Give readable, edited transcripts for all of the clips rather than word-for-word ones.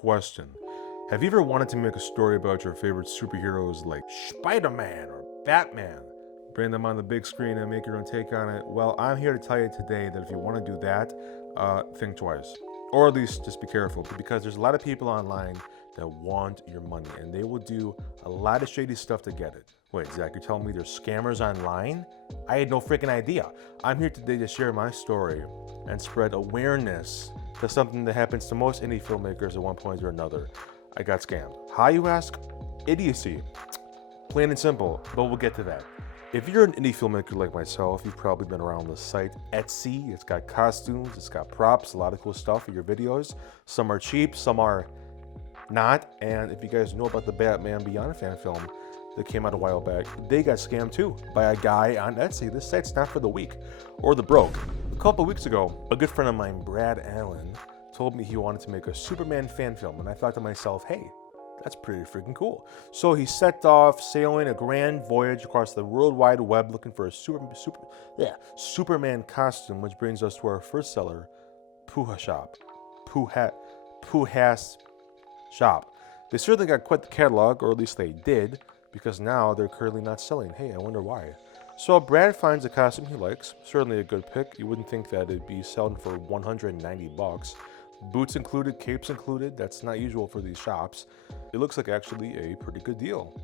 question. Have you ever wanted to make a story about your favorite superheroes like Spider-Man or Batman? Bring them on the big screen and make your own take on it? Well, I'm here to tell you today that if you want to do that, think twice. Or at least just be careful, because there's a lot of people online that want your money and they will do a lot of shady stuff to get it. Wait, Zach, you're telling me there's scammers online? I had no freaking idea. I'm here today to share my story and spread awareness to something that happens to most indie filmmakers at one point or another. I got scammed. How, you ask? Idiocy. Plain and simple, but we'll get to that. If you're an indie filmmaker like myself, you've probably been around the site Etsy. It's got costumes, it's got props, a lot of cool stuff for your videos. Some are cheap, some are not. And if you guys know about the Batman Beyond fan film that came out a while back, they got scammed too by a guy on Etsy. This site's not for the weak or the broke. A couple weeks ago, a good friend of mine, Brad Allen, told me he wanted to make a Superman fan film. And I thought to myself, hey, that's pretty freaking cool. So he set off sailing a grand voyage across the World Wide Web looking for a Superman costume, which brings us to our first seller, Puha's shop. They certainly got quite the catalog, or at least they did, because now they're currently not selling. Hey, I wonder why. So Brad finds a costume he likes, certainly a good pick. You wouldn't think that it'd be selling for 190 bucks. Boots included, capes included. That's not usual for these shops. It looks like actually a pretty good deal.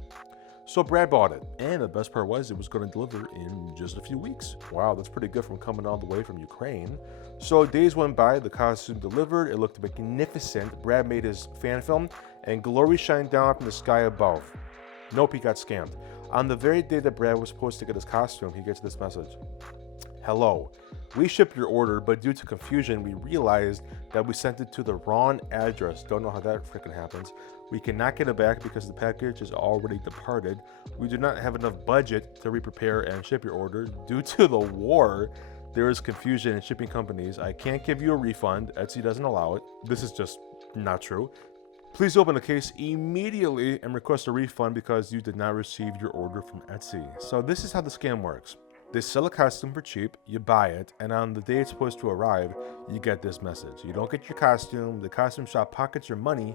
So Brad bought it, and the best part was it was going to deliver in just a few weeks. Wow, that's pretty good from coming all the way from Ukraine. So days went by, the costume delivered, it looked magnificent. Brad made his fan film, and glory shined down from the sky above. Nope, he got scammed. On the very day that Brad was supposed to get his costume, he gets this message. Hello, we shipped your order, but due to confusion, we realized that we sent it to the wrong address. Don't know how that freaking happens. We cannot get it back because the package is already departed. We do not have enough budget to re-prepare and ship your order. Due to the war, there is confusion in shipping companies. I can't give you a refund. Etsy doesn't allow it. This is just not true. Please open the case immediately and request a refund because you did not receive your order from Etsy. So this is how the scam works. They sell a costume for cheap, you buy it, and on the day it's supposed to arrive, you get this message. You don't get your costume, the costume shop pockets your money,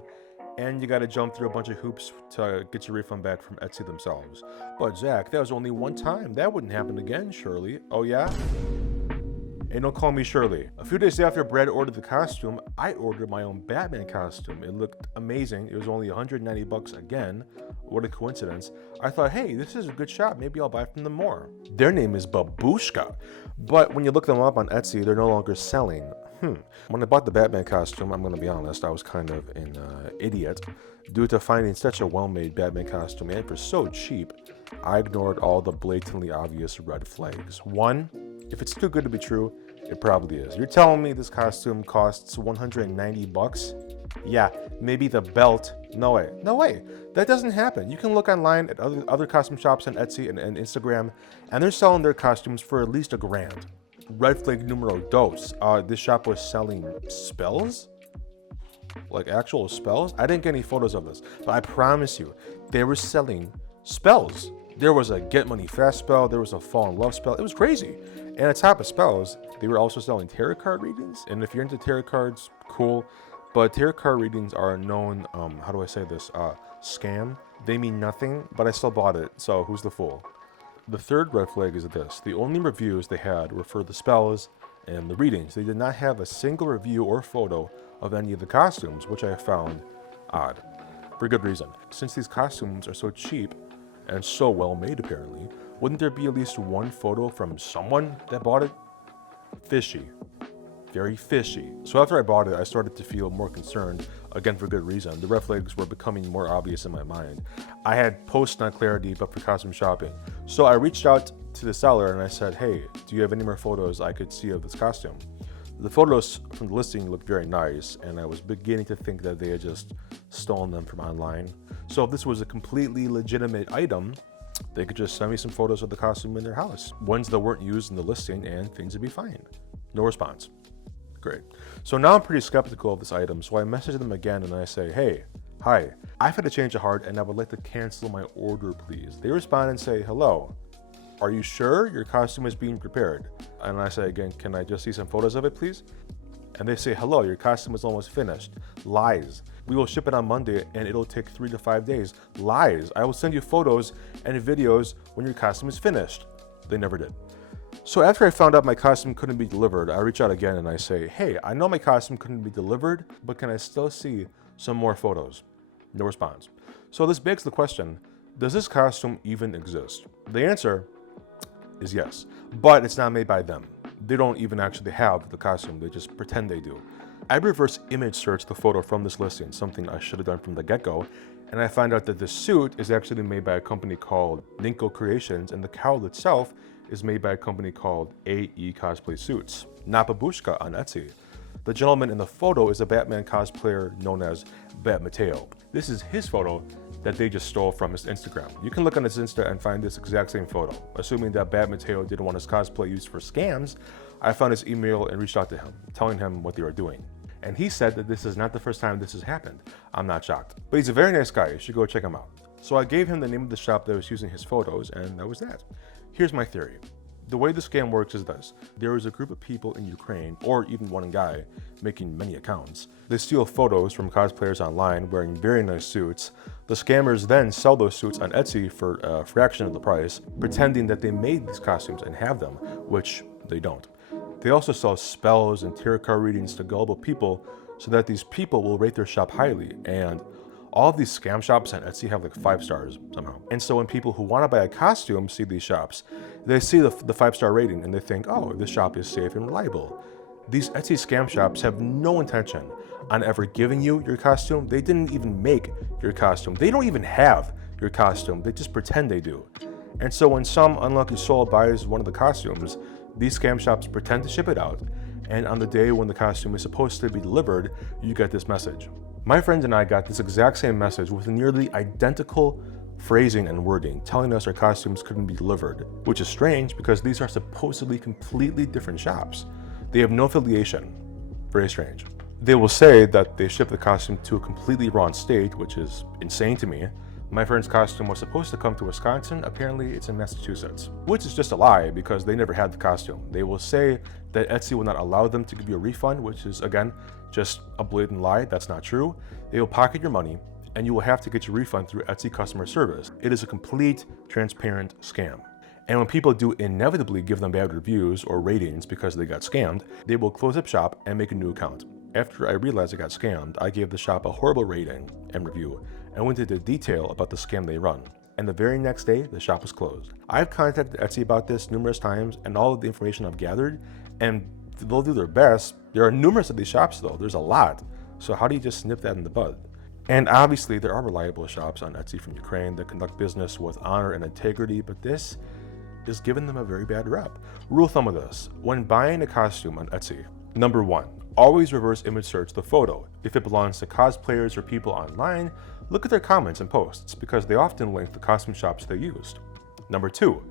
and you gotta jump through a bunch of hoops to get your refund back from Etsy themselves. But Zach, that was only one time. That wouldn't happen again, surely. Oh yeah? And don't call me Shirley. A few days after Brad ordered the costume, I ordered my own Batman costume. It looked amazing. It was only 190 bucks again. What a coincidence. I thought, hey, this is a good shop. Maybe I'll buy from them more. Their name is Babushka. But when you look them up on Etsy, they're no longer selling. When I bought the Batman costume, I'm going to be honest, I was kind of an idiot. Due to finding such a well-made Batman costume and for so cheap, I ignored all the blatantly obvious red flags. One, if it's too good to be true, it probably is. You're telling me this costume costs 190 bucks? Yeah, maybe the belt. No way. No way. That doesn't happen. You can look online at other costume shops on Etsy and Instagram, and they're selling their costumes for at least $1,000. Red flag numero dos. This shop was selling spells? Like actual spells? I didn't get any photos of this, but I promise you, they were selling spells. There was a get money fast spell, there was a fall in love spell. It was crazy. And on top of spells, they were also selling tarot card readings. And if you're into tarot cards, cool. But tarot card readings are a known, how do I say this, scam. They mean nothing, but I still bought it, so who's the fool? The third red flag is this. The only reviews they had were for the spells and the readings. They did not have a single review or photo of any of the costumes, which I found odd. For good reason. Since these costumes are so cheap and so well made apparently, wouldn't there be at least one photo from someone that bought it? Fishy. Very fishy. So after I bought it, I started to feel more concerned, again for good reason. The red flags were becoming more obvious in my mind. I had post-nut clarity but for costume shopping. So I reached out to the seller and I said, hey, do you have any more photos I could see of this costume? The photos from the listing looked very nice, and I was beginning to think that they had just stolen them from online. So if this was a completely legitimate item, they could just send me some photos of the costume in their house, ones that weren't used in the listing, and things would be fine. No response. Great. So now I'm pretty skeptical of this item, so I message them again and I say, hey, hi, I've had a change of heart and I would like to cancel my order, please. They respond and say, hello, are you sure your costume is being prepared? And I say again, can I just see some photos of it, please? And they say, hello, your costume is almost finished. Lies. We will ship it on Monday and it'll take 3 to 5 days. Lies. I will send you photos and videos when your costume is finished. They never did. So after I found out my costume couldn't be delivered, I reach out again and I say, hey, I know my costume couldn't be delivered, but can I still see some more photos? No response. So this begs the question, does this costume even exist? The answer is yes, but it's not made by them. They don't even actually have the costume, they just pretend they do. I reverse image searched the photo from this listing, something I should have done from the get-go, and I find out that this suit is actually made by a company called Ninko Creations, and the cowl itself is made by a company called AE Cosplay Suits, not Babushka on Etsy. The gentleman in the photo is a Batman cosplayer known as Bat Mateo. This is his photo that they just stole from his Instagram. You can look on his Insta and find this exact same photo. Assuming that Bat Mateo didn't want his cosplay used for scams, I found his email and reached out to him, telling him what they were doing. And he said that this is not the first time this has happened. I'm not shocked. But he's a very nice guy, you should go check him out. So I gave him the name of the shop that was using his photos, and that was that. Here's my theory. The way the scam works is this. There is a group of people in Ukraine, or even one guy, making many accounts. They steal photos from cosplayers online wearing very nice suits. The scammers then sell those suits on Etsy for a fraction of the price, pretending that they made these costumes and have them, which they don't. They also sell spells and tarot card readings to gullible people so that these people will rate their shop highly, and all of these scam shops on Etsy have like 5 stars somehow. And so when people who want to buy a costume see these shops, they see the 5-star rating and they think, oh, this shop is safe and reliable. These Etsy scam shops have no intention on ever giving you your costume. They didn't even make your costume. They don't even have your costume. They just pretend they do. And so when some unlucky soul buys one of the costumes, these scam shops pretend to ship it out. And on the day when the costume is supposed to be delivered, you get this message. My friend and I got this exact same message with nearly identical phrasing and wording, telling us our costumes couldn't be delivered, which is strange because these are supposedly completely different shops. They have no affiliation. Very strange. They will say that they shipped the costume to a completely wrong state, which is insane to me. My friend's costume was supposed to come to Wisconsin. Apparently it's in Massachusetts, which is just a lie because they never had the costume. They will say that Etsy will not allow them to give you a refund, which is, again, just a blatant lie. That's not true. They will pocket your money and you will have to get your refund through Etsy customer service. It is a complete, transparent scam. And when people do inevitably give them bad reviews or ratings because they got scammed, they will close up shop and make a new account. After I realized I got scammed, I gave the shop a horrible rating and review and went into detail about the scam they run. And the very next day, the shop was closed. I've contacted Etsy about this numerous times, and all of the information I've gathered, and they'll do their best. There are numerous of these shops though, there's a lot. So how do you just nip that in the bud? And obviously there are reliable shops on Etsy from Ukraine that conduct business with honor and integrity, but this is giving them a very bad rep. Rule of thumb of this, when buying a costume on Etsy, number 1, always reverse image search the photo. If it belongs to cosplayers or people online, look at their comments and posts because they often link the costume shops they used. Number 2,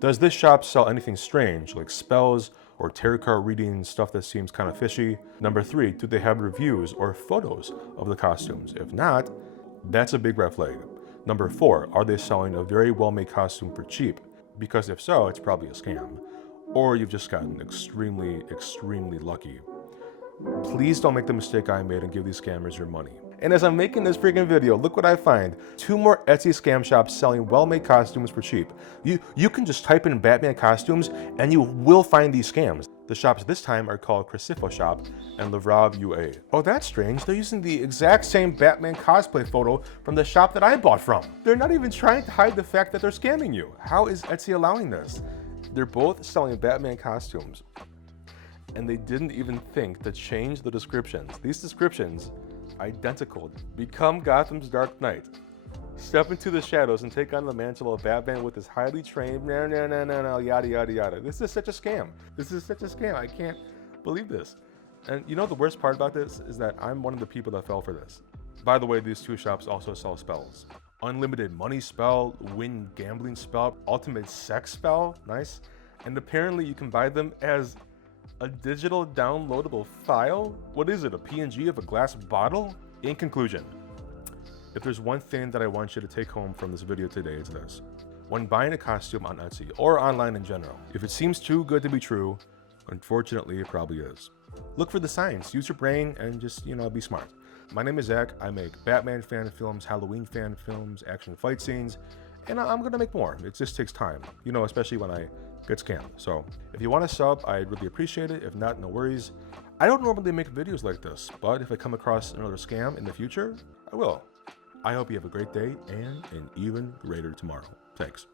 does this shop sell anything strange like spells or tarot card readings, stuff that seems kind of fishy? Number 3, do they have reviews or photos of the costumes? If not, that's a big red flag. Number 4, are they selling a very well-made costume for cheap? Because if so, it's probably a scam. Or you've just gotten extremely, extremely lucky. Please don't make the mistake I made and give these scammers your money. And as I'm making this freaking video, look what I find. 2 more Etsy scam shops selling well-made costumes for cheap. You can just type in Batman costumes and you will find these scams. The shops this time are called Crisifo Shop and Lavrov UA. Oh, that's strange. They're using the exact same Batman cosplay photo from the shop that I bought from. They're not even trying to hide the fact that they're scamming you. How is Etsy allowing this? They're both selling Batman costumes. And they didn't even think to change the descriptions. These descriptions, identical. Become Gotham's Dark Knight. Step into the shadows and take on the mantle of Batman with his highly trained, yada, yada, yada. This is such a scam. This is such a scam. I can't believe this. And you know the worst part about this is that I'm one of the people that fell for this. By the way, these 2 shops also sell spells. Unlimited money spell, win gambling spell, ultimate sex spell, nice. And apparently you can buy them as a digital downloadable file? What is it, a PNG of a glass bottle? In conclusion, if there's one thing that I want you to take home from this video today, it's this. When buying a costume on Etsy, or online in general, if it seems too good to be true, unfortunately it probably is. Look for the signs, use your brain, and just, be smart. My name is Zach. I make Batman fan films, Halloween fan films, action fight scenes, and I'm gonna make more. It just takes time, you know, especially when I get scammed. So if you want to sub, I'd really appreciate it. If not, no worries. I don't normally make videos like this, but if I come across another scam in the future, I will. I hope you have a great day and an even greater tomorrow. Thanks.